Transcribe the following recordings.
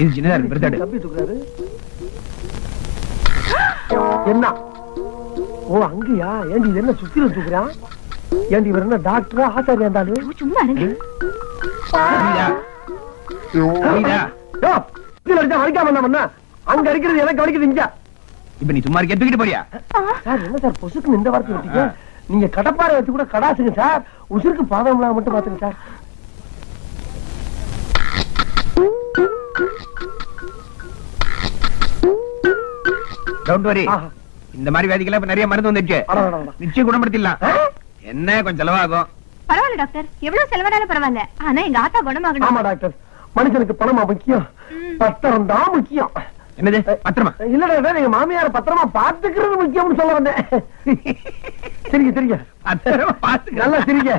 இது சின்னதா இருக்கு பெருசாடு. தம்பி தூக்குறாரு. என்ன? ஓ அங்கயா? ஏண்டி இது என்ன சுத்தில தூக்குறான்? ஏண்டி இவர் என்ன டாக்டரா ஆசாரியா இருந்தாலும்? சும்மா இருங்க. வலிக்காம என்ன அங்க இருக்கிறது எனக்கு வலிக்குது இங்க. இப்ப நீ சும்மா இருக்க தூக்கிட்டு போறியா? சார் என்ன சார் பொசுக்கு இந்த வார்த்தை விட்டீங்க? நீங்க கடப்பாறை வச்சு கூட கடாசுங்க சார். உசுருக்கு பாதம்லாம் மட்டும் பாத்துங்க சார். Don't worry. இந்த மாதிரி வியாதிக்கெல்லாம் இப்ப நிறைய மருந்து வந்துச்சு. நிச்சயம் குணப்படுத்திடலாம். என்ன கொஞ்சம் செலவாகும். பரவாயில்ல டாக்டர், எவ்வளவு செலவானாலும் பரவாயில்ல. ஆனா எங்க ஆத்தா குணமாகணும். ஆமா டாக்டர், மனுஷனுக்கு பணமா முக்கியம், பத்திரம் தான் முக்கியம். என்னது பத்திரமா? இல்ல டாக்டர், எங்க மாமியார பத்திரமா பாத்துக்கிறது முக்கியம்னு சொல்ல வந்தேன். சரிங்க சரிங்க, நல்லா சரிங்க.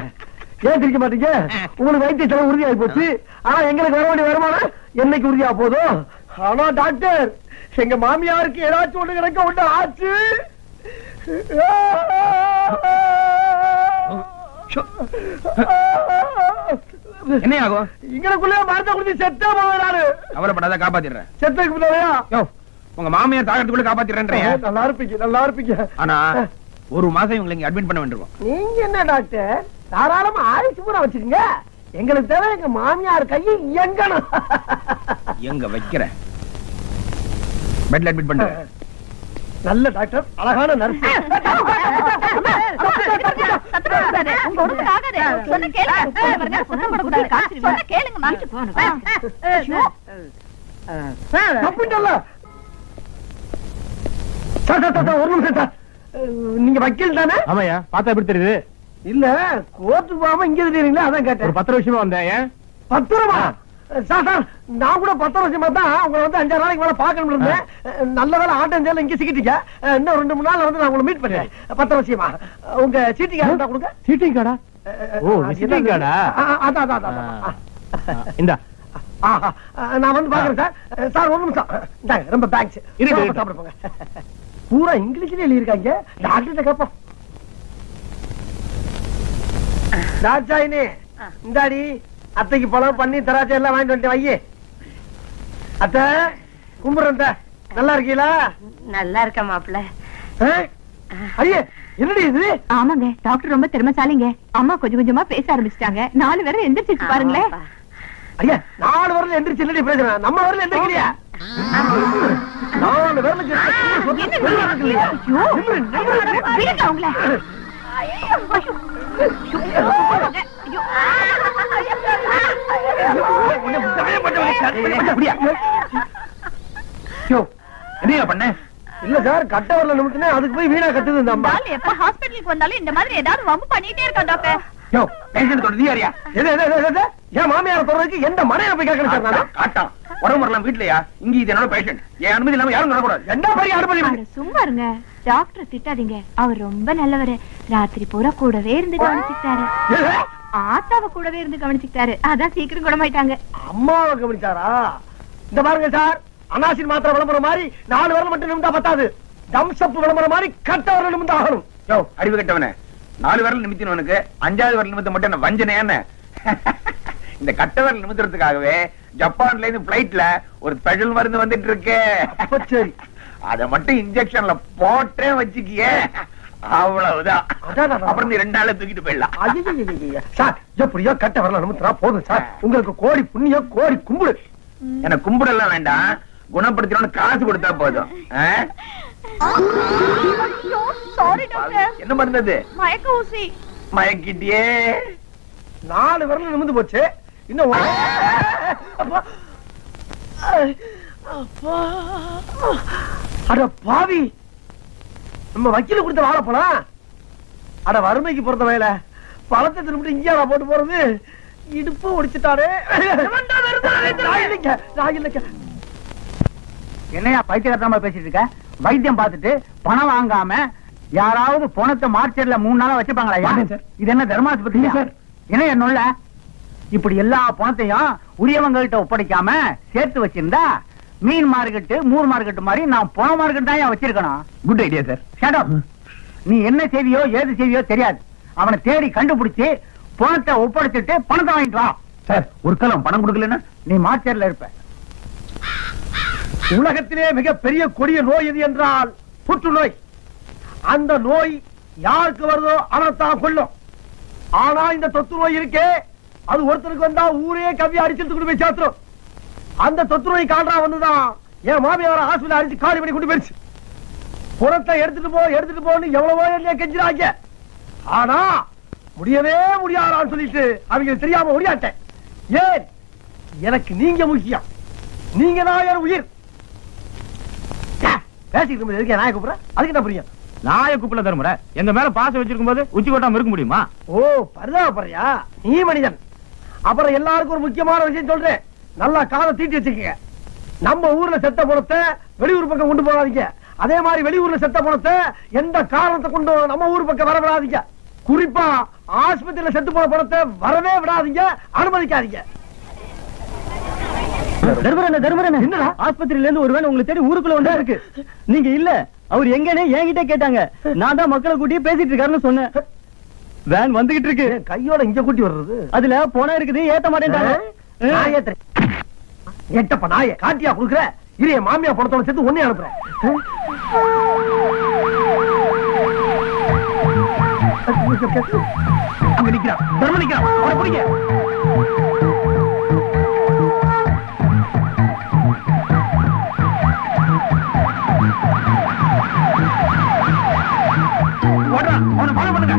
ஏன் சிரிக்க மாட்டீங்க? உங்களுக்கு வைத்திய செலவு உறுதியாகி போச்சு. ஆனா எங்களுக்கு வர வேண்டிய வருமானம் என்னைக்கு உறுதியா போதும்? ஆனா டாக்டர், எங்க மாமியாருக்கு ஏதாச்சும் ஒண்ணு கிடக்க ஒண்ணு ஆச்சு. என்ன ஆகும்? இங்களுக்குள்ள மருந்த குடிச்சு செத்தா போகிறாரு. கவலைப்படாத, காப்பாத்திடுறேன். செத்ததுக்கு பின்னாலயா? உங்க மாமியார் தாகத்துக்குள்ள காப்பாத்திடுறேன். நல்லா இருப்பீங்க நல்லா இருப்பீங்க. ஆனா ஒரு மாசம் இவங்களை இங்க அட்மிட் பண்ண வேண்டியிருக்கும். நீங்க என்ன டாக்டர், தாராளமா ஆயுசு பூரா வச்சுக்கோங்க. எங்களுக்கு தேவை எங்க மாமியார் கையை எங்கணும். எங்க வைக்கிற பெட்ல அட்மிட் பண்றேன். நல்ல டாக்டர், அழகான நர்ஸ். ஒரு நிமிஷம் சார், நீங்க வக்கீல் தானே? ஆமாயா, பார்த்தா எப்படி தெரியுது? இல்ல கோர்ட்டுக்கு போகாம இங்க தெரியுங்களா, அதான் கேட்டேன். ஒரு 10 வருஷமா வந்தேன். ஏன் 10 வருஷமா? சார் சார், நான் கூட 10 வருஷமா தான் உங்களை வந்து 5 நாளைக்கு மேல பாக்கணும் இருந்தேன். நல்ல வேலை ஆட்டம் இங்க சிக்கிட்டீங்க. இன்னும் 2-3 நாள்ல வந்து நான் உங்களை மீட் பண்ணேன். 10 வருஷமா உங்க சீட்டிங் கார்டு இருந்தா கொடுங்க. சீட்டிங் கார்டா? ஓ, விசிட்டிங் கார்டா? அதான் அதான் அதான். இந்தா நான் வந்து பாக்குறேன் சார். சார் ஒரு நிமிஷம் இந்தாங்க, ரொம்ப தேங்க்ஸ். சாப்பிட போங்க. பூரா இங்கிலீஷ்ல எழுதிருக்காங்க. டாக்டர் கேப்போம். தாட்சாயினி, இந்தாடி அத்தைக்கு பழம் பண்ணி திராட்சை எல்லாம் வாங்கிட்டு வந்து வையே. அத்தை கும்பிடுறேன். நல்லா இருக்கீங்களா? நல்லா இருக்க மாப்பிள்ள. ஐயே என்னடி இது? ஆமாங்க, டாக்டர் ரொம்ப திறமைசாலிங்க. அம்மா கொஞ்சம் கொஞ்சமா பேச ஆரம்பிச்சிட்டாங்க. 4 பேரும் எந்திரிச்சு பாருங்களேன். ஐயா 4 வரல எந்திரிச்சு இல்லடி பிரச்சனை, நம்ம வரல எந்திரிக்கலையா? 4 வரல என்ன பண்ண? இல்ல சார், கட்ட வரல நிமித்தினே அதுக்கு போய் வீணா கத்துது இந்த அம்மா. எப்ப ஹாஸ்பிடலுக்கு வந்தாலும் இந்த மாதிரி ஏதாவது வம்பு பண்ணிட்டே இருக்கா டாக்டர். என் மாமியார சொல்றதுக்கு எந்த மனையில போய் கேட்கணும் சார்? நான் காட்டான் உடம்பு வரலாம் வீட்லயா? இங்க இது என்னோட பேஷண்ட். என் அனுமதி இல்லாம யாரும் நடக்கூடாது. என்ன பெரிய அனுமதி? சும்மா இருங்க டாக்டர், திட்டாதீங்க. அவர் ரொம்ப நல்லவரு. ராத்திரி பூரா கூடவே இருந்து கவனிச்சுட்டாரு. ஆத்தாவ கூடவே இருந்து கவனிச்சுட்டாரு. அதான் சீக்கிரம் குணமாயிட்டாங்க. அம்மாவை கவனிச்சாரா? இந்த பாருங்க சார், அனாசின் மாத்திரை விளம்பரம் மாதிரி 4 வரல மட்டும் நிமிந்தா பத்தாது. தம்சப் விளம்பரம் மாதிரி கட்ட வரல நிமிந்தா ஆகணும். அறிவு கட்டவனே, 4 வரல நிமித்தினவனுக்கு 5வது வரல நிமித்த மட்டும் என்ன வஞ்சனை? என்ன இந்த கட்ட வரல நிமித்துறதுக்காகவே ஜப்பான்ல இருந்து பிளைட்ல ஒரு ஸ்பெஷல் மருந்து வந்துட்டு இருக்கு. சரி, அத மட்டும் இன்ஜெக்ஷன்ல போட்டே வச்சுக்கியே, அவ்வளவுதான். அப்புறம் நீ 2 நாள்ல தூக்கிட்டு போயிடலாம். சார் எப்படியோ கட்ட வரல நிமித்துறா போதும் சார். உங்களுக்கு கோடி புண்ணியம், கோடி கும்பிடு. எனக்கு கும்பிடலாம் வேண்டாம், குணப்படுத்தணும்னு காசு கொடுத்தா போதும். என்ன மருந்தது? மயக்க ஊசி. மயக்கிட்டியே. 4 வரல நிமிந்து போச்சு. இன்னும் அட பாவி, நம்ம வக்கீல கொடுத்த வாழைப்பழம். அட வறுமைக்கு பொறுத்த வயல பழத்தை திரும்பிட்டு இங்கே போட்டு போறது. இடுப்பு ஒடிச்சுட்டாரு. என்னையா பைத்தியக்காரமா பேசிட்டு இருக்க? வைத்தியம் பார்த்துட்டு பணம் வாங்காம யாராவது பணத்தை மார்க்கெட்ல 3 நாளா வச்சுப்பாங்களா? இது என்ன தர்மாஸ்பத்திரி சார்? என்ன என்னுள்ள இப்படி எல்லா பணத்தையும் உரியவங்கள்ட்ட ஒப்படைக்காம சேர்த்து வச்சிருந்தா மீன் மார்க்கெட்டு, மூர் மார்க்கெட்டு மாதிரி நான் பண மார்க்கெட் தான் வச்சிருக்கணும். Good idea sir. Shut up. நீ என்ன செய்தியோ ஏது செய்தியோ தெரியாது. அவனை தேடி கண்டுபிடிச்சு பணத்தை ஒப்படைச்சிட்டு பணத்தை வாங்கிட்டு வா. சார் ஒரு காலம் பணம் கொடுக்கலன்னா நீ மார்க்கெட்ல இருப்ப. உலகத்திலே மிகப்பெரிய கொடிய நோய் எது என்றால் புற்றுநோய். அந்த நோய் யாருக்கு வருதோ அவனைத்தான் கொல்லும். ஆனா இந்த தொத்து நோய் இருக்கே, அது ஒருத்தருக்கு வந்தா ஊரே கவ்வி அடிச்சுட்டு கொண்டு போய் சேர்த்துரும். அந்த தொத்து நோய் கால்ரா வந்துதான் என் மாமியார ஹாஸ்பிட்டல் அடிச்சு காலி பண்ணி கொண்டு போயிருச்சு. புறத்தை எடுத்துட்டு போன்னு எவ்வளவோ என்னைய கெஞ்சிராங்க. ஆனா முடியவே முடியாதான்னு சொல்லிட்டு அவங்க தெரியாம முடியாட்டேன். ஏன்? எனக்கு நீங்க முக்கியம். நீங்க தான் என் உயிர். பேசிட்டு எதுக்கு நாய கூப்பிடுற? அதுக்கு என்ன புரியும்? நாய கூப்பிடல தர்மரை. எங்க மேல பாசம் வச்சிருக்கும் போது உச்சி கொட்டாம இருக்க முடியுமா? ஓ, பரிதாபப்படுறியா? நீ மனிதன். அப்புறம் எல்லாருக்கும் ஒரு முக்கியமான விஷயம் சொல்றேன். நல்லா காதை தீட்டி வச்சுக்கங்க. நம்ம ஊர்ல செத்த பணத்தை வெளியூர் பக்கம் கொண்டு போகாதீங்க. அதே மாதிரி வெளியூர்ல செத்த பணத்தை எந்த காரணத்தை கொண்டு நம்ம ஊர் பக்கம் வர விடாதீங்க. குறிப்பா ஆஸ்பத்திரியில செத்து போன பணத்தை வரவே விடாதீங்க, அனுமதிக்காதீங்க. என்னடா ஆஸ்பத்திரியில இருந்து ஒருவேளை உங்களை தேடி ஊருக்குள்ள வந்தா இருக்கு. நீங்க இல்ல, அவர் எங்கன்னு என்கிட்ட கேட்டாங்க. நான் தான் மக்களை கூட்டி பேசிட்டு இருக்காருன்னு சொன்னேன். வேன் வந்துகிட்டு இருக்கு. கையோட இங்க கூட்டி வர்றது. அதுல போனா இருக்குது, ஏத்த மாட்டேன்டாங்க. எட்டப்ப நாய காட்டியா குடுக்குற? இரு, மாமியா பணத்தோட சேர்த்து ஒன்னே அனுப்புறேன். அங்க நிக்கிறான், தர்ம நிக்கிறான். அவனை பிடிங்க. ஓடுறான், அவனை ஃபாலோ பண்ணுங்க.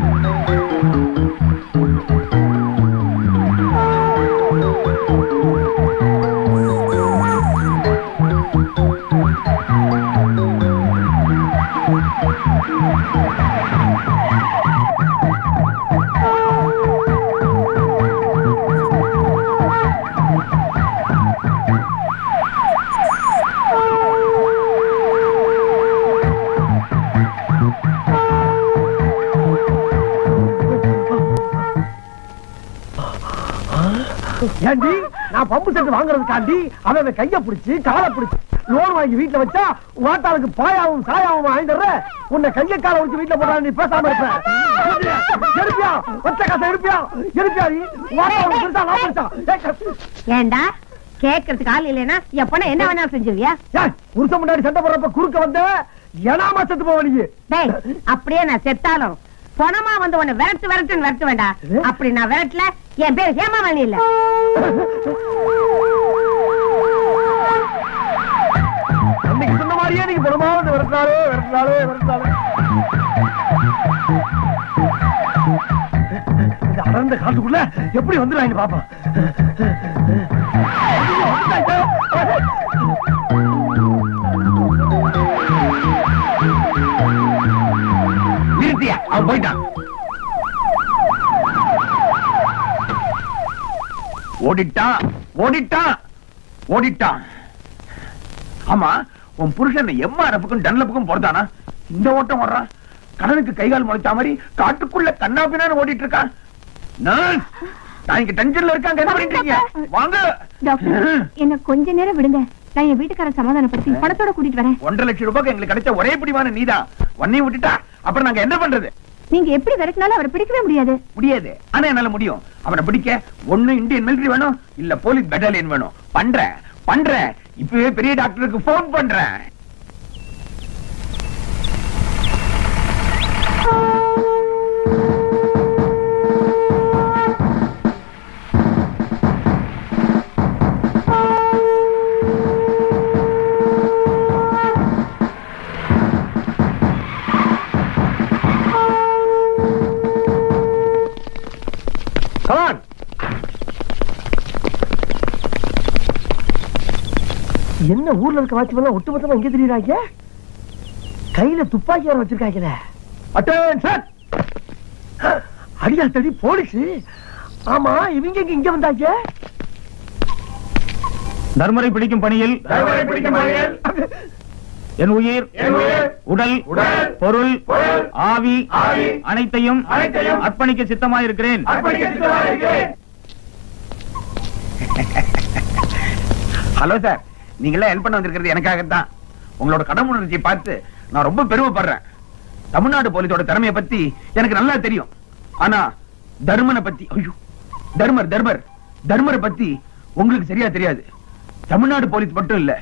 ஏண்டி, நான் பம்பு செட்டு வாங்குறதுக்காண்டி அவன் கைய பிடிச்சு காலை பிடிச்சு லோன் வாங்கி வீட்டுல வச்சா வாட்டாளுக்கு பாயாவும் சாயாவும் வாங்கிடுற. உன்னை கைய காலை வச்சு வீட்டுல போட்டா நீ பேசாம இருப்ப. எடுப்பியா? ஒத்த காசை எடுப்பியா? எடுப்பியா? ஏண்டா கேக்குறதுக்கு ஆள் இல்லைன்னா எப்பனா என்ன வேணாலும் செஞ்சுவியா? புருஷன் முன்னாடி சண்டை போடுறப்ப குறுக்க வந்த ஏனாமா செத்து போவ நீ? அப்படியே நான் செத்தாலும் பணமா வந்து உன்னை விரட்டுன்னு விரட்டு வேண்டாம். அப்படி நான் விரட்டல, என் பேரு ஹேமாவாணி இல்ல. அன்னைக்கு சொன்ன மாதிரியே நீங்க பணமா வந்து விரட்டினாலே. அடர்ந்த காட்டுக்குள்ள எப்படி வந்துடுறாங்க பாப்பா. நிறுத்தியா, அவன் போயிட்டான். ஓடிட்டான். ஆமா, உன் புருஷன் எம்ஆர்எஃப்க்கும் டன்லப்புக்கும் போறதானா? இந்த ஓட்டம் ஓடுறான். கடனுக்கு கைகால் முளைச்சா மாதிரி காட்டுக்குள்ள கண்ணாபின்னு ஓடிட்டு இருக்கான். நான் இங்க டென்ஷன்ல இருக்காங்க. என்ன பண்ணிட்டு இருக்கீங்க? வாங்க டாக்டர், என்ன கொஞ்ச நேரம் விடுங்க. நான் என் வீட்டுக்காரன் சமாதானப்படுத்தி பணத்தோட கூட்டிட்டு வரேன். 1.5 லட்சம் ரூபாய்க்கு எங்களுக்கு கிடைச்ச ஒரே பிடிவான நீதான். வண்ணியை விட்டுட்டா அப்புறம் நாங்க என்ன பண்றது? நீங்க எப்படி விரட்டினாலும் அவரை பிடிக்கவே முடியாது. ஆனா என்னால முடியும். அவனை பிடிக்க ஒண்ணு இந்தியன் மிலிட்டரி வேணும், இல்ல போலீஸ் பெட்டாலியன் வேணும். பண்றேன். இப்பவே பெரிய டாக்டருக்கு போன் பண்றேன். என்ன ஊர்ல இருக்க வாட்ச்மேன் ஒட்டுமொத்தமா எங்க தெரியுறாங்க? கையில துப்பாக்கி வர வச்சிருக்காங்களே. அட்டென்ஷன்! அடியா தடி போலீஸ். ஆமா, இவங்க இங்க வந்தாங்க. தர்மரை பிடிக்கும் பணியில் என் உயிர், உடல், பொருள், ஆவி அனைத்தையும் அர்ப்பணிக்க சித்தமாயிருக்கிறேன். ஹலோ சார், நீங்களே ஹெல்ப் பண்ண வந்திருக்கிறது எனக்காகத்தான். உங்களோட கடமுணர்ச்சியை பார்த்து நான் ரொம்ப பெருமைப்படுறேன். தமிழ்நாடு போலீஸோட திறமையை பத்தி எனக்கு நல்லா தெரியும். ஆனா தர்மனை பத்தி, தர்மரை பத்தி உங்களுக்கு சரியா தெரியாது. தமிழ்நாடு போலீஸ் மட்டும் இல்ல,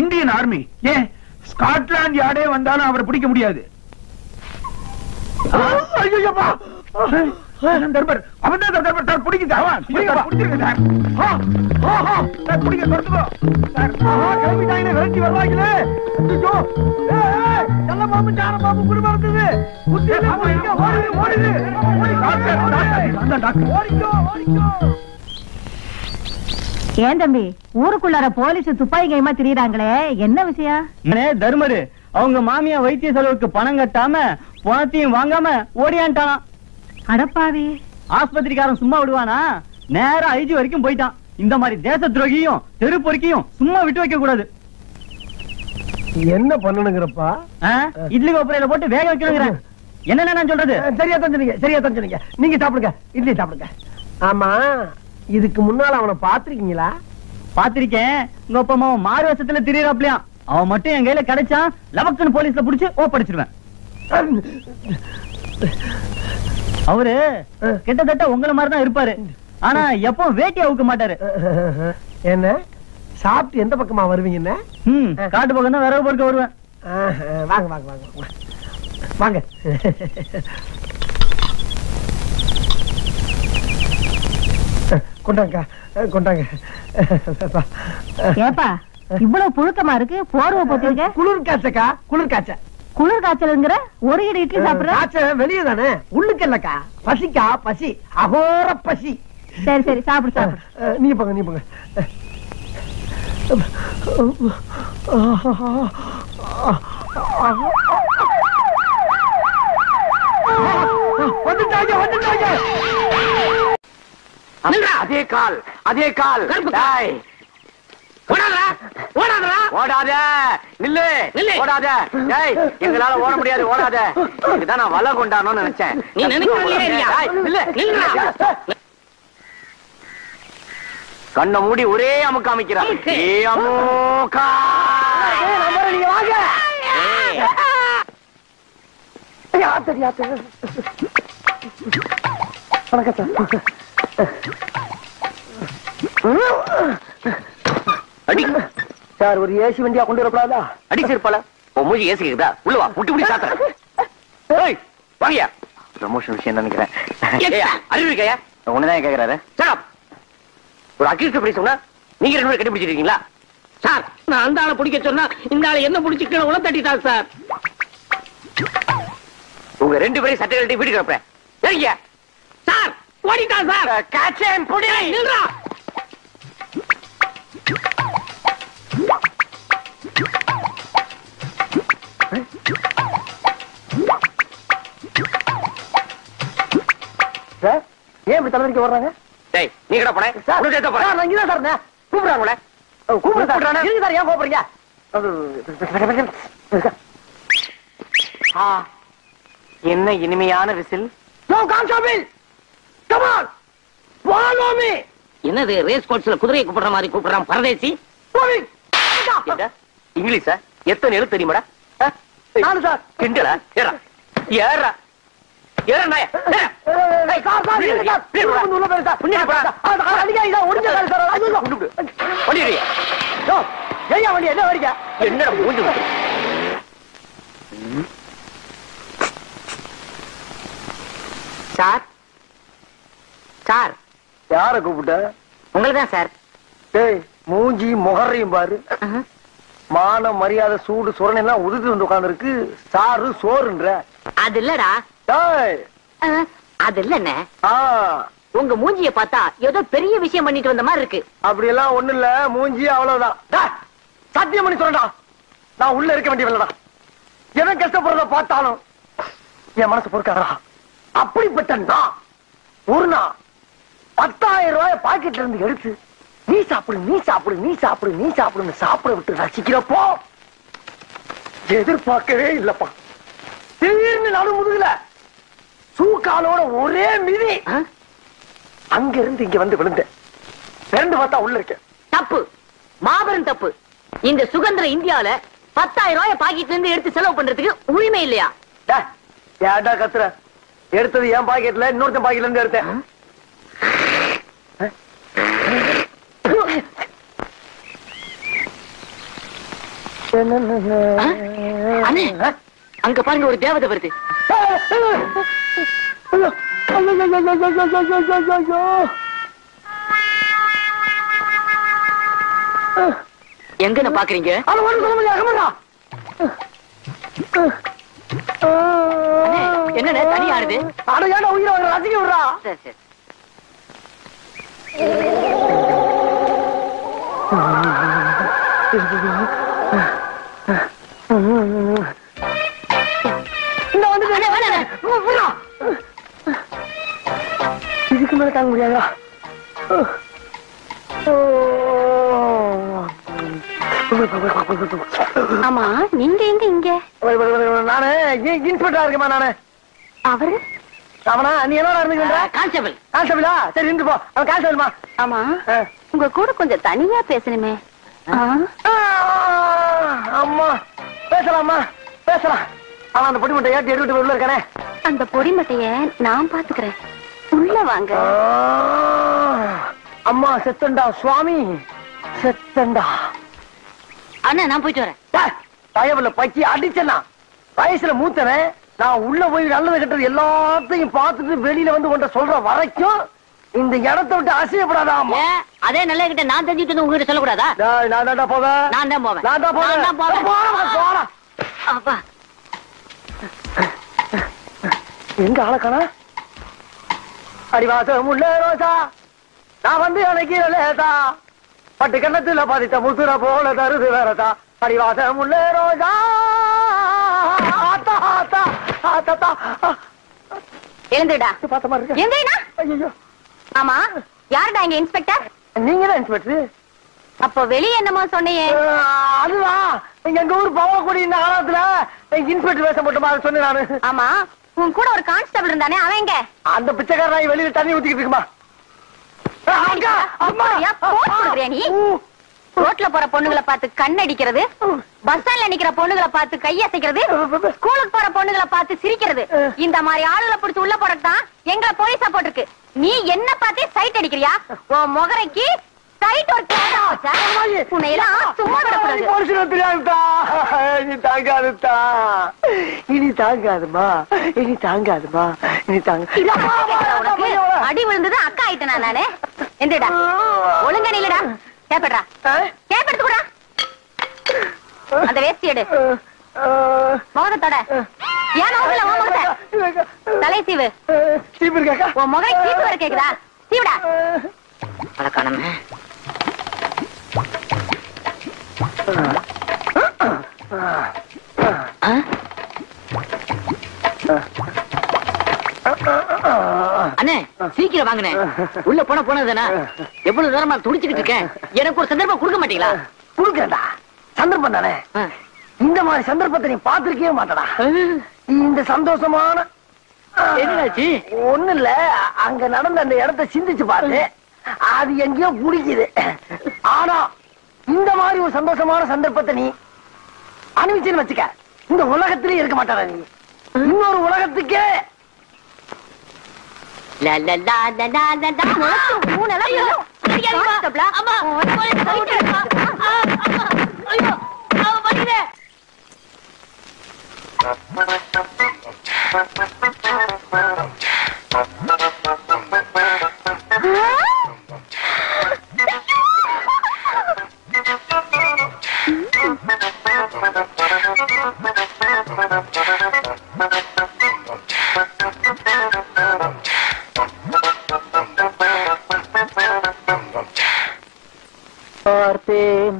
இந்தியன் ஆர்மி. ஏன் ஸ்காட்லாந்து யார்டே வந்தாலும் அவரை பிடிக்க முடியாது. ஐயோப்பா, தர்பர் அவன் தான் தர்பர் சார். பிடிக்க சார், பிடிச்சிருங்க சார். சார் பிடிக்க தொடர்ந்துக்கோ சார். கிளம்பிட்டாங்க, விரட்டி வருவாங்களே. நல்ல பாம்பு சார பாம்பு குடும்பம் இருந்தது. ஏன் தம்பி ஊருக்குள்ளார போலீஸ் துப்பாக்கி கைமா திரியறாங்களே, என்ன விஷயம்? தர்மரு அவங்க மாமியா வைத்திய செலவுக்கு பணம் கட்டாம பணத்தையும் வாங்காம ஓடியான்ட்டான். அடப்பாவி, ஆஸ்பத்திரிக்காரன் சும்மா விடுவானா? நேரா ஐஜி வரைக்கும் போயிட்டான். இந்த மாதிரி தேச துரோகியும் தெரு பொறுக்கியும் சும்மா விட்டு வைக்க கூடாது. என்ன பண்ணணுங்கிறப்பா? இட்லி கோப்பரையில போட்டு வேக வைக்கணுங்கிறேன். என்ன நான் சொல்றது? சரியா தான் சொன்னீங்க, சரியா தான் சொன்னீங்க. நீங்க சாப்பிடுங்க, இட்லி சாப்பிடுங்க. ஆமா, இதுக்கு முன்னால அவனை பாத்திருக்கீங்களா? பாத்திருக்கேன். உங்க அப்பா அம்மா மாறு வருஷத்துல திரியறாப்லையா? அவன் மட்டும் என் கையில கிடைச்சான், லவக்குன்னு போலீஸ்ல புடிச்சு ஒப்படைச்சிருவேன். அவரு கிட்டத்தட்ட உங்களை மாதிரிதான் இருப்பாரு. ஆனா எப்போ வேட்டி அவுக்க மாட்டாரு. என்ன சாப்பிட்டு எந்த பக்கமா வருவீங்க? காட்டு பக்கம் தான் விறகு பொறுக்க வருவேன். வாங்க வாங்க வாங்க வாங்க. கொண்டாங்க கொண்டாங்க. ஏப்பா இவ்வளவு புழுக்கமா இருக்கு, போர்வை போட்டிருக்க? குளிர் காய்ச்சக்கா, குளிர் காய்ச்ச. குளிர் காய்ச்சலுங்கிற ஒரு இடி இட்லி சாப்பிடுற? காய்ச்ச வெளியே தானே, உள்ளுக்கு இல்லக்கா. பசிக்கா, பசி, அகோர பசி. சரி சரி சாப்பிடு சாப்பிடு. நீங்க போங்க, நீங்க போங்க. வந்துட்டாங்க வந்துட்டாங்க. அதே கால், அதே கால். ஓடாத, நில்லு, ஓடாத. எங்களால ஓட முடியாது, ஓடாத. இதுதான் நான் வலை கொண்டாடணும்னு நினைச்சேன். நீ கண்ணை மூடி ஒரே அமுக்க அமைக்கிறான். நீங்க வாங்க. வணக்கம் சார். ஒரு ஏசி வண்டியா கொண்டு வரப்படாதா? அடிச்சிருப்பால மூஞ்சி ஏசி இருக்குதா? உள்ள வா, முட்டி முடி சாத்துறேன். வாங்கயா, ப்ரமோஷன் விஷயம் நினைக்கிறேன். அறிவு இருக்கையா? ஒண்ணுதான் கேக்குறாரு. ஒரு அக்யூஸ்ட் பிடிச்ச சொன்னா நீங்க ரெண்டு பேரும் கட்டி பிடிச்சிருக்கீங்களா? சார், நான் அந்த ஆளை பிடிக்க சொன்னா இந்த ஆளை என்ன பிடிச்சி கீழே உள்ள தட்டிட்டார் சார். உங்க ரெண்டு பேரும் சட்டை கட்டி வீட்டுக்கு வைப்பேன். சரிங்க சார், ஓடிட்டான் சார். காச்சேன் பொடி நில்றா. சார், ஏன் இப்படி தலைவலிக்க வர்றாங்க? டேய், நீ கடை போனேன். நான் இங்கதான் சார் இருந்தேன். கூப்பிடுறாங்களே. கூப்பிடுறாங்க. இருங்க சார், ஏன் கோபுறீங்க? என்ன இனிமையான விசில். என்னது ரேஸ் கோர்ஸ்ல குதிரையை கூப்பிடுற மாதிரி கூப்பிடுறான் பரதேசி? இங்கிலீஷா? எத்தனை எழுத்து தெரியுமாடா? நானு சார். கிண்டலா? ஏறா ஏறா ஏறா நாய. என்னடா மூஞ்சி சார்? சார், யார கூப்பிட்ட? உங்களதான் சார். டேய், மூஞ்சி முகரையும் பாரு. மான மரியாதை சூடு சுரணை எல்லாம் உதுத்து வந்து உட்கார்ந்து இருக்கு. சாரு சோறுன்ற. அது இல்லடா. அது இல்ல. உங்க மூஞ்சிய பார்த்தா ஏதோ பெரிய விஷயம் பண்ணிட்டு வந்த மாதிரி இருக்கு. அப்படி எல்லாம் ஒண்ணு இல்ல, மூஞ்சி அவ்வளவுதான். சத்தியம் பண்ணி சொல்றா, நான் உள்ள இருக்க வேண்டியவல்லடா. எவன் கஷ்டப்படுறத பார்த்தாலும் என் மனசு பொறுக்காரா. அப்படிப்பட்ட நான் ஒரு நாள் 10,000 ரூபாய் பாக்கெட்ல இருந்து எடுத்து நீ சாப்பிடு, நீ சாப்பிடு, நீ சாப்பிடு, நீ சாப்பிடுன்னு சாப்பிட விட்டு ரசிக்கிறப்போ எதிர்பார்க்கவே இல்லப்பா. திடீர்னு நடு முதுகுல சூக்காலோட ஒரே மிதி. அங்க இருந்து இங்க வந்து விழுந்தேன். பிறந்து பார்த்தா உள்ள இருக்க. தப்பு, மாபெரும் தப்பு. இந்த சுதந்திர இந்தியால 10,000 ரூபாய் பாக்கெட்ல இருந்து எடுத்து செலவு பண்றதுக்கு உரிமை இல்லையா? ஏன்டா கத்துற? எடுத்தது என் பாக்கெட்ல, இன்னொருத்தன் பாக்கெட்ல இருந்து எடுத்தேன். அண்ணே அங்க பாருங்க ஒரு தேவதை வருது. எங்க பாக்குறீங்க? என்ன தனி ஆடுது? உயிரை ரசிக்க விடுறா. சரி சரி. இதுக்கு மேல தாங்க முடியாதா? ஆமா நீங்க எங்க இங்க? நானு இன்ஸ்பெக்டரா இருக்கேமா நானு. அவரு அவனா நீ என்ன இருந்துக்கின்ற? கான்ஸ்டபிள். கான்ஸ்டபிளா? சரி இருந்து போ. அவன் கான்ஸ்டபிள்மா. ஆமா உங்க கூட கொஞ்சம் தனியா பேசணுமே. அம்மா பேசலாமா? பேசலாம். அவன் அந்த பொடி மட்டை ஏற்றி எடுத்துட்டு உள்ள இருக்கானே. அந்த பொடி மட்டைய நான் பாத்துக்கிறேன். உள்ள வாங்க. அம்மா செத்தண்டா சுவாமி செத்தண்டா. அண்ணா நான் போயிட்டு வரேன். பயவுல பக்கி அடிச்சனா வயசுல மூத்தவன். நான் உள்ள போய் நல்லது கெட்டது எல்லாத்தையும் பார்த்துட்டு வெளியில வந்து கொண்ட சொல்ற வரைக்கும் இந்த இடத்தை விட்டு அசையப்படாதா? அதே நல்ல கிட்ட நான் தெரிஞ்சுட்டு உங்ககிட்ட சொல்லக்கூடாதா? நான் போவேன். நான் தான் போவேன். நான் தான் போவேன். அப்பா எங்க ஆளக்கானா? அடிவாசம் உள்ள ரோசா நான் வந்து அன்னைக்கு லேசா பட்டு கண்ணத்துல பாதித்த முசுர போல தருது வேறதா. அடிவாசம் உள்ள ரோசா ஆத்தா ஆத்தா ஆத்தா எழுந்துடா. பார்த்த மாதிரி இருக்கு. எங்கடா? ஐயோ ஆமா யாருடா இங்க இன்ஸ்பெக்டர்? நீங்க தான் இன்ஸ்பெக்டர். அப்போ வெளியே என்னமோ சொன்னியே? அதுதான் எங்க ஊர் போகக்கூடிய இந்த காலத்துல இன்ஸ்பெக்டர் வேஷம் போட்டுமா சொன்னேன் நானு. ஆமா உன் கூட ஒரு கான்ஸ்டபிள் இருந்தானே அவன் எங்க? அந்த பிச்சைக்காரன் வெளியில தண்ணி ஊத்திக்கிட்டு இருக்குமா? நீ ரோட்ல போற பொண்ணுகளை பார்த்து கண்ணடிக்கிறது, பஸ் ஸ்டாண்ட்ல நிக்கிற பொண்ணுகளை பார்த்து கையசைக்கிறது, ஸ்கூலுக்கு போற பொண்ணுகளை பார்த்து சிரிக்கிறது, இந்த மாதிரி ஆளுகளை பிடிச்சு உள்ள போறதுதான் எங்களை போலீஸா போட்டிருக்கு. நீ என்ன பார்த்தே சைட் அடிக்கிறியா? உன் முகரைக்கு சைட் ஒரு உன்னையெல்லாம் சும்மா விடக்கூடாது. இனி தாங்காதுதா. இனி தாங்காதுமா. இனி தாங்காதுமா. இனி தாங்க. உனக்கு அடி விழுந்தது அக்கா ஆயிட்டேனா நானு? எந்தடா ஒழுங்கா நில்லுடா. கேப்படா கேப்படுத்து கூட அந்த வேஸ்டி எடு. முகத்தோட ஏன் முகத்தை தலை சீவு. உன் முகை சீப்பு வர கேக்குதா? சீவுடா. பழக்கானமே அண்ணே சீக்கிரம் வாங்கினே. உள்ள போனதுதானா? எவ்வளவு நேரமா துடிச்சுக்கிட்டு இருக்கேன். எனக்கு ஒரு சந்தர்ப்பம் கொடுக்க மாட்டீங்களா? கொடுக்கடா. சந்தர்ப்பம் தானே. இந்த மாதிரி சந்தர்ப்பத்தை நீ பாத்திருக்கவே மாட்டடா. இந்த சந்தோஷமான என்னாச்சு? ஒண்ணு இல்ல, அங்க நடந்த அந்த இடத்தை சிந்திச்சு பாரு. அது எங்கேயோ குடிக்குது. ஆனா இந்த மாதிரி ஒரு சந்தோஷமான சந்தர்ப்பத்தை நீ அனுபவிச்சுன்னு வச்சுக்க, இந்த உலகத்திலே இருக்க மாட்டாரா நீ. இன்னொரு உலகத்துக்கே பார்த்தேன்.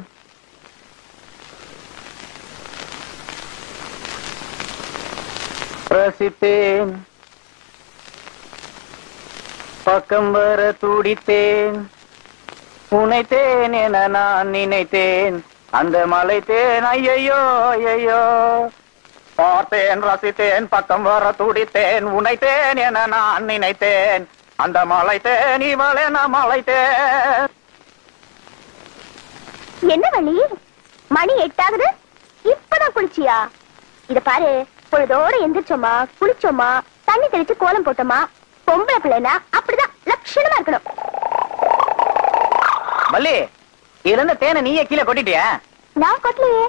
ரசித்தேன். பக்கம் வர துடித்தேன். உனைத்தேன் என நான் நினைத்தேன். அந்த மலைத்தேன் ஐயோ ஐயோ. பார்த்தேன் ரசித்தேன் பக்கம் வர துடித்தேன். உனைத்தேன் என நான் நினைத்தேன். அந்த மலைத்தேன் இவளென மலைத்தேன். என்ன வழி? மணி 8 ஆகுது. இப்பதான் குளிச்சியா? இத பாரு, பொழுதோட எந்திரிச்சோமா, குளிச்சோமா, தண்ணி தெளிச்சு கோலம் போட்டோமா. பொம்பளை பிள்ளைனா அப்படிதான் லட்சணமா இருக்கணும். மல்லி, இதுல இருந்து தேனை நீயே கீழே கொட்டிட்டியா? நான் கொட்டலையே.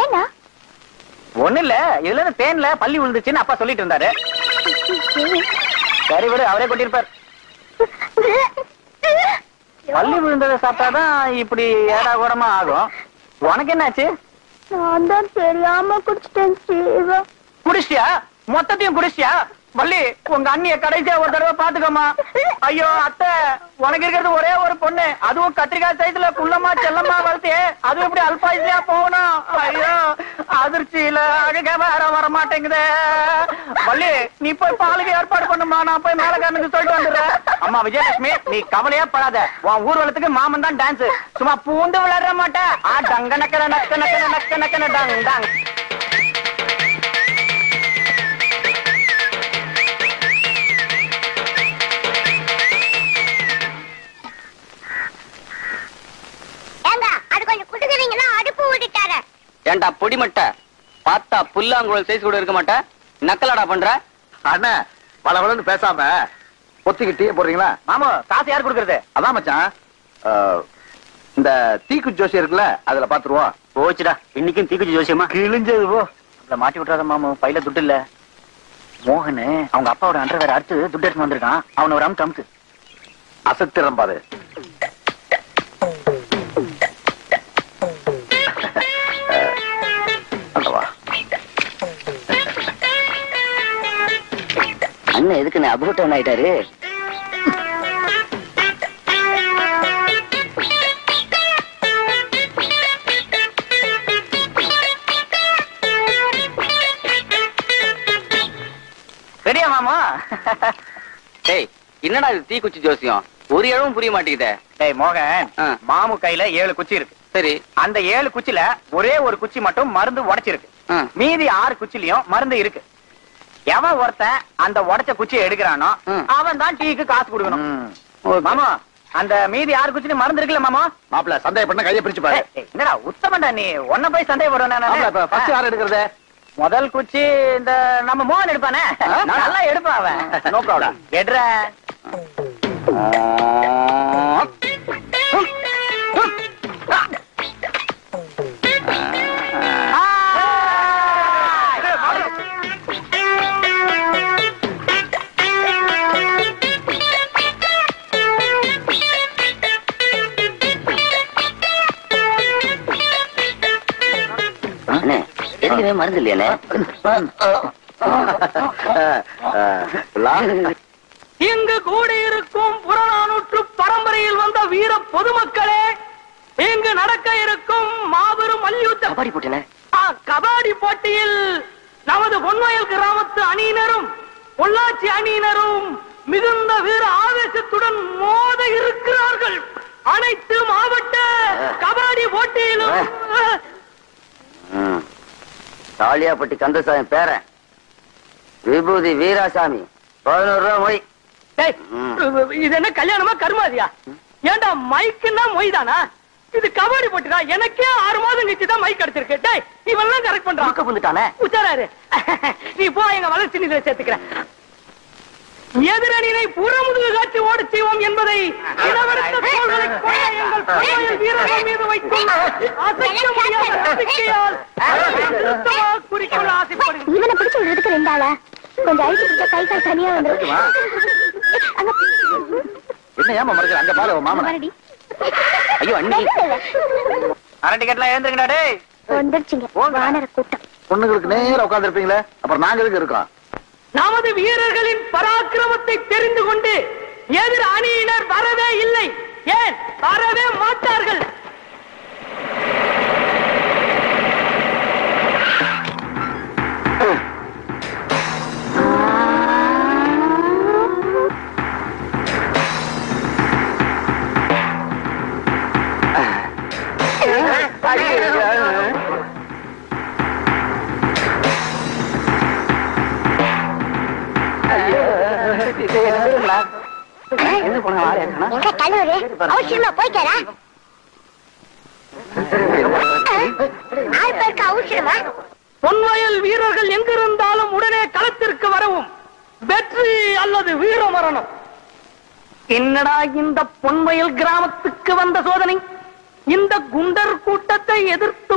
ஏன்னா? ஒண்ணு இல்ல, இதுல இருந்து தேன்ல பள்ளி விழுந்துச்சுன்னு அப்பா சொல்லிட்டு இருந்தாரு. சரி விடு, அவரே கொட்டிருப்பார். பள்ளி விழுந்ததை சாப்பிட்டாதான் இப்படி ஏடா கூடமா ஆகும். உனக்கு என்னாச்சு? நான் தான் தெரியாம குடிச்சிட்டேன். குடிச்சியா? மொத்தத்தையும் குடிச்சியா? வள்ளி, உங்க அண்ணிய கடைசியா ஒரு தடவை பாத்துக்கோமா. ஐயோ அத்தை, உனக்கு இருக்கிறது ஒரே ஒரு பொண்ணு, அதுவும் கத்திரிக்காய் சைஸ்ல குள்ளமா செல்லமா வளர்த்து, அதுவும் இப்படி அல்பாயுசியா போகணும். ஐயோ அதிர்ச்சியில அழுக வேற வர மாட்டேங்குதே. வள்ளி, நீ போய் பாலுக்கு ஏற்பாடு பண்ணுமா, நான் போய் மேலக்காரனுக்கு சொல்லிட்டு வந்துடுறேன். அம்மா விஜயலட்சுமி, நீ கவலையே படாத. உன் ஊர்வலத்துக்கு மாமன் தான் டான்ஸ், சும்மா பூந்து விளையாட மாட்டேன். டங்க நக்கன நக்க நக்கன நக்க நக்கன டாங் டாங். ஏண்டா பொடி மட்ட, பார்த்தா புல்லாங்குழல் சைஸ் கூட இருக்க மாட்டேன், நக்கலாடா பண்ற. அண்ணா பலவளன்னு பேசாம பொத்திக்கிட்டே போடுறீங்களா? மாமா, காசு யார் கொடுக்கறது? அதான் மச்சான், இந்த தீக்குச்சி ஜோசி இருக்குல்ல, அதுல பாத்துருவோம். போச்சுடா, இன்னைக்கும் தீக்குச்சி ஜோசியமா கிழிஞ்சது போ. அதுல மாட்டி விட்டுறாத மாமா, பையில துட்டு இல்ல. மோகன் அவங்க அப்பாவோட அண்டர் வேற அடுத்து துட்டு எடுத்து வந்திருக்கான், அவன ஒரு அமுக்கு அமுக்கு. அசத்திரம் பாரு. அண்ணன் எதுக்கு நான் அபூட்டன் ஆயிட்டாரு? ரெடியா மாமா? டேய், என்னடா இது தீக்குச்சி ஜோசியம்? ஒரு இழவும் புரிய மாட்டேங்குதே. டேய் மோகன், மாமு கையில 7 குச்சி இருக்கு. சரி, அந்த 7 குச்சில ஒரே ஒரு குச்சி மட்டும் மருந்து உடைச்சிருக்கு. மீதி 6 குச்சிலையும் மருந்து இருக்கு. எவன் ஒருத்தன் அந்த உடைச்ச குச்சியை எடுக்கிறானோ அவன் தான் டீக்கு காசு கொடுக்கணும். மாமா, அந்த மீதி 6 குச்சிலையும் மருந்து இருக்குல்ல மாமா? மாப்பிள்ள சந்தேகப்பட்ட கையை பிரிச்சு பாரு. என்னடா உத்தமண்டா நீ, ஒன்ன போய் சந்தேகப்படுவேன். ஃபர்ஸ்ட் யார் எடுக்கிறது? முதல் குச்சி இந்த நம்ம மோகன் எடுப்பானே, நல்லா எடுப்பான் அவன். No problem. எடுற எதுவுமே மருந்து இல்லையானே? இங்கு கூடியிருக்கும் புறநானூற்று பரம்பரையில் வந்த வீர பொதுமக்களே, இங்கு நடக்க இருக்கும் மாபெரும் மல்யுத்த கபாடி போட்டின கபாடி போட்டியில் நமது பொன்வயல் கிராமத்து அணியினரும் பொள்ளாச்சி அணியினரும் மிகுந்த வீர ஆவேசத்துடன் மோத இருக்கிறார்கள். அனைத்து மாவட்ட கபாடி போட்டியிலும் தாலியாப்பட்டி கந்தசாமி பேரன் விபூதி வீராசாமி 11 ரூபாய் மொய். இது என்ன கல்யாணமா கருமாதியா? ஏண்டா மைக்குன்னா மொய் தானா? இது கபாடி போட்டுடா. எனக்கே 6 மாதம் கழிச்சுதான் மைக் கிடைச்சிருக்கு. டேய், இவெல்லாம் கரெக்ட் பண்றான். வந்துட்டானே உச்சாராரு, நீ போ, எங்க வளர்ச்சி நிதியில சேர்த்துக்கிறேன். எதிரணியை புறமுதுகு காட்சி ஓட செய்வோம் என்பதை இளவரசர் தோள்களை கொண்ட எங்கள் பொன்வயல் வீரர்கள் மீது வைக்கும் அசைக்க முடியாத நம்பிக்கையால் குறிக்கொள்ள ஆசைப்படுகிறேன். இவனை பிடிச்சு விடுறதுக்கு 2 ஆளா? கொஞ்சம் ஐஸ் பிடிச்சா கை கால் தனியா வந்துடும். என்ன ஏமா மறக்கிற? அங்க பாரு மாமன். ஐயோ அண்ணி, அரை டிக்கெட்லாம் ஏந்திருக்கா? டேய் வந்துருச்சுங்க வானர கூட்டம். பொண்ணுங்களுக்கு நேரா உட்கார்ந்து இருப்பீங்களே, அப்புறம் நாங்க எதுக்கு இருக்கோம்? நமது வீரர்களின் பராக்கிரமத்தை தெரிந்து கொண்டு எதிர் அணியினர் வரவே இல்லை, ஏன் வரவே மாட்டார்கள். அவசியமா போய்க்காரா? அவசியமா பொன்வயல் வீரர்கள் எங்கிருந்தாலும் உடனே களத்திற்கு வரவும். வெற்றி அல்லது வீர மரணம். என்னடா இந்த பொன்வயல் கிராமத்துக்கு வந்த சோதனை? இந்த குண்டர் கூட்டத்தை எதிர்த்து